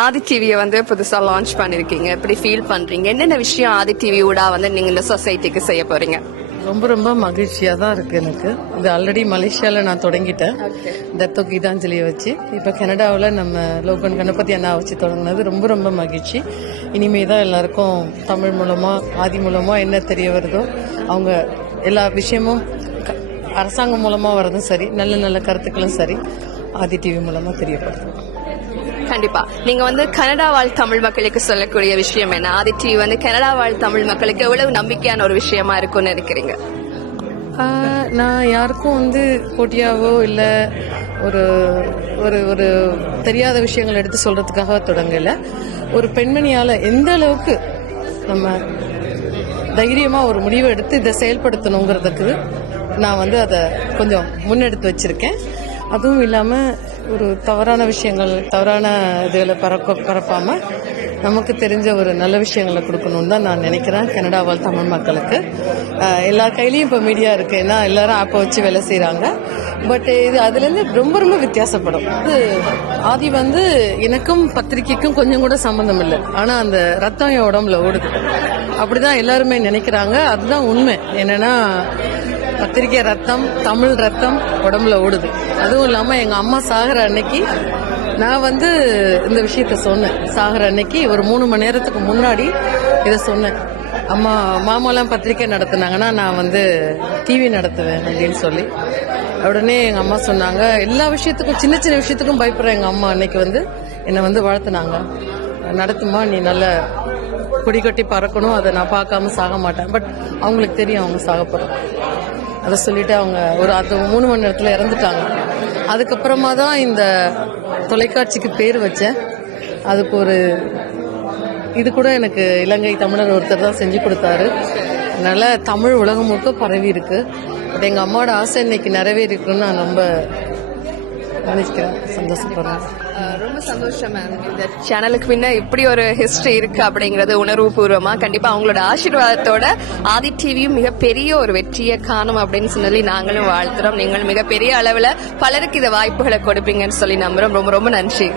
ஆதி டிவியை வந்து புதுசா லான்ச் பண்ணிருக்கீங்க, எப்படி ஃபீல் பண்றீங்க? என்னென்ன விஷயம் ஆதி டிவியோட வந்து நீங்க இந்த சொசைட்டிக்கு செய்ய போறீங்க? ரொம்ப ரொம்ப மகிழ்ச்சியா தான் இருக்கு எனக்கு. இது ஆல்ரெடி மலேசியால நான் தொடங்கிட்டேன், தத்தோ கீதாஞ்சலியை வச்சு. இப்ப கனடாவில் நம்ம லோகன் கணபதி அண்ணா வச்சு தொடங்கினது ரொம்ப ரொம்ப மகிழ்ச்சி. இனிமே தான் எல்லாருக்கும் தமிழ் மூலமா ஆதி மூலமா என்ன தெரிய வருதோ, அவங்க எல்லா விஷயமும் அரசாங்கம் மூலமா வரதும் சரி, நல்ல நல்ல கருத்துக்களும் சரி, ஆதி டிவி மூலமா தெரியப்படுத்தும். கண்டிப்பா. நீங்க வந்து கனடா வாழ் தமிழ் மக்களுக்கு சொல்லக்கூடிய விஷயம் என்ன? ஆதி டிவி வந்து கனடா வாழ் தமிழ் மக்களுக்கு எவ்வளவு நம்பிக்கையான ஒரு விஷயமா இருக்கும்னு நினைக்கிறீங்க? நான் யாருக்கும் வந்து போட்டியாவோ இல்ல ஒரு ஒரு ஒரு தெரியாத விஷயங்கள் எடுத்து சொல்றதுக்காக தொடங்கல. ஒரு பெண்மணியால எந்த அளவுக்கு நம்ம தைரியமா ஒரு முடிவை எடுத்து இதை செயல்படுத்தணுங்கிறதுக்கு நான் வந்து அதை கொஞ்சம் முன்னெடுத்து வச்சிருக்கேன். அதுவும் இல்லாம ஒரு தவறான விஷயங்கள், தவறான இதுகளை பரப்பாம நமக்கு தெரிஞ்ச ஒரு நல்ல விஷயங்களை கொடுக்கணும்னு தான் நான் நினைக்கிறேன். கனடா வாழ் தமிழ் மக்களுக்கு எல்லா கையிலயும் இப்ப மீடியா இருக்கு, ஏன்னா எல்லாரும் ஆப்பை வச்சு வேலை செய்யறாங்க. பட் இது அதுல இருந்து ரொம்ப ரொம்ப வித்தியாசப்படும். ஆதி வந்து எனக்கும் பத்திரிக்கைக்கும் கொஞ்சம் கூட சம்பந்தம் இல்லை, ஆனா அந்த ரத்தம் என் உடம்புல ஓடுது. அப்படிதான் எல்லாருமே நினைக்கிறாங்க. அதுதான் உண்மை. என்னன்னா பத்திரிக்கை ரத்தம், தமிழ் ரத்தம் உடம்புல ஓடுது. அதுவும் இல்லாம எங்க அம்மா சாகிற அன்னைக்கு நான் வந்து இந்த விஷயத்த சொன்னேன். சாகிற அன்னைக்கு ஒரு 3 மணி நேரத்துக்கு முன்னாடி இதை சொன்னேன். அம்மா மாமாலாம் பத்திரிக்கை நடத்தினாங்கன்னா நான் வந்து டிவி நடத்துவேன் அப்படின்னு சொல்லி. உடனே எங்க அம்மா சொன்னாங்க, எல்லா விஷயத்துக்கும் சின்ன சின்ன விஷயத்துக்கும் பயப்படுற எங்க அம்மா அன்னைக்கு வந்து என்னை வந்து வாழ்த்துனாங்க. நடத்துமா, நீ நல்ல கொடி கட்டி பறக்கணும், அதை நான் பார்க்காம சாக மாட்டேன். பட் அவங்களுக்கு தெரியும் அவங்க சாக போறோம். அதை சொல்லிட்டு அவங்க ஒரு 3 மணி நேரத்துல இறந்துட்டாங்க. அதுக்கப்புறமா தான் இந்த தொலைக்காட்சிக்கு பேர் வச்சேன். அதுக்கு ஒரு இது கூட எனக்கு இலங்கை தமிழர் ஒருத்தர் தான் செஞ்சு கொடுத்தாரு. அதனால தமிழ் உலகம் முழுக்க பரவி இருக்கு. அது எங்க அம்மாவோட ஆசை இன்னைக்கு நிறைவேறிருக்குன்னு நான் ரொம்ப நினைக்கிறேன், சந்தோஷப்படுறேன். ரொம்ப சந்தோஷம் மேம். இந்த சேனலுக்கு பின்ன இப்படி ஒரு ஹிஸ்டரி இருக்கு அப்படிங்கறது உணர்வு பூர்வமா கண்டிப்பா அவங்களோட ஆசீர்வாதத்தோட ஆதி டிவியும் மிகப்பெரிய ஒரு வெற்றியை காணும் அப்படின்னு சொல்லி நாங்களும் வாழ்த்துறோம். நீங்களும் மிகப்பெரிய அளவுல பலருக்கு இந்த வாய்ப்புகளை கொடுப்பீங்கன்னு சொல்லி நம்புறோம். ரொம்ப ரொம்ப நன்றி.